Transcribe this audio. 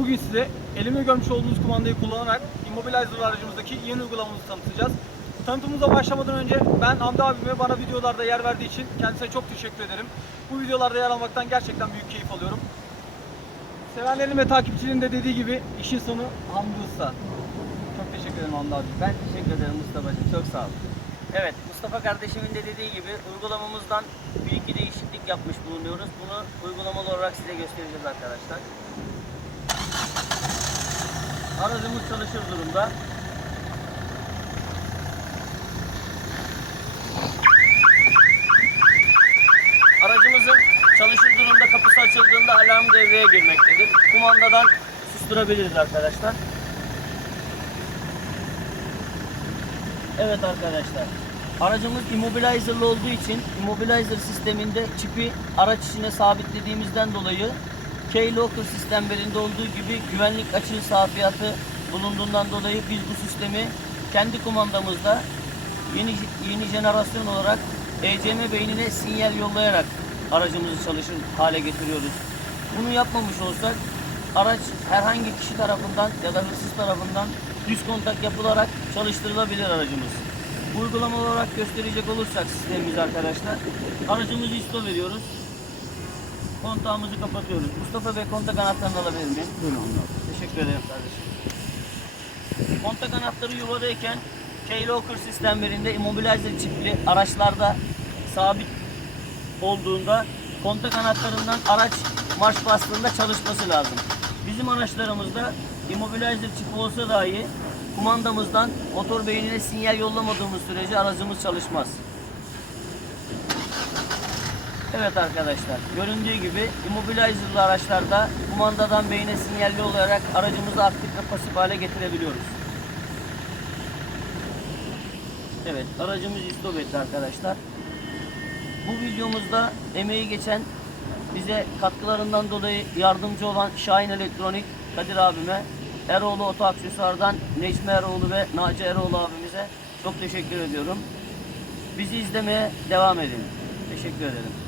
Bugün size elime görmüş olduğunuz kumandayı kullanarak Immobilizer aracımızdaki yeni uygulamamızı tanıtacağız. Tanıtımımıza başlamadan önce ben Hamdi abime bana videolarda yer verdiği için kendisine çok teşekkür ederim. Bu videolarda yer almaktan gerçekten büyük keyif alıyorum. Sevenlerin ve takipçilerin de dediği gibi işin sonu Hamdi Usta. Çok teşekkür ederim Hamdi abi. Ben teşekkür ederim Mustafa'cığım. Çok sağ ol. Evet, Mustafa kardeşimin de dediği gibi uygulamamızdan bir iki değişiklik yapmış bulunuyoruz. Bunu uygulamalı olarak size göstereceğiz arkadaşlar. Aracımız çalışır durumda. Aracımızın çalışır durumda kapısı açıldığında alarm devreye girmektedir. Kumandadan susturabiliriz arkadaşlar. Evet arkadaşlar. Aracımız immobilizerlı olduğu için immobilizer sisteminde çipi araç içine sabitlediğimizden dolayı K-Locker sistemlerinde olduğu gibi güvenlik açığı safiyatı bulunduğundan dolayı biz bu sistemi kendi kumandamızda yeni yeni jenerasyon olarak ECM beynine sinyal yollayarak aracımızı çalışır hale getiriyoruz. Bunu yapmamış olsak araç herhangi kişi tarafından ya da hırsız tarafından düz kontak yapılarak çalıştırılabilir aracımız. Uygulama olarak gösterecek olursak sistemimizi arkadaşlar. Aracımızı isto veriyoruz. Kontağımızı kapatıyoruz. Mustafa Bey kontak anahtarını alabilir miyim? Buyurun. Teşekkür ederim kardeşim. Kontak anahtarı yuvadayken K-Locker sistemlerinde immobilizer çipli araçlarda sabit olduğunda kontak anahtarından araç marş bastığında çalışması lazım. Bizim araçlarımızda immobilizer çipi olsa dahi kumandamızdan motor beynine sinyal yollamadığımız sürece aracımız çalışmaz. Evet arkadaşlar, göründüğü gibi immobilizerlı araçlarda kumandadan beyne sinyalli olarak aracımızı aktif ve pasif hale getirebiliyoruz. Evet, aracımız istop etti arkadaşlar. Bu videomuzda emeği geçen bize katkılarından dolayı yardımcı olan Şahin Elektronik Kadir abime, Eroğlu Oto Aksesuar'dan Necmi Eroğlu ve Naci Eroğlu abimize çok teşekkür ediyorum. Bizi izlemeye devam edin. Teşekkür ederim.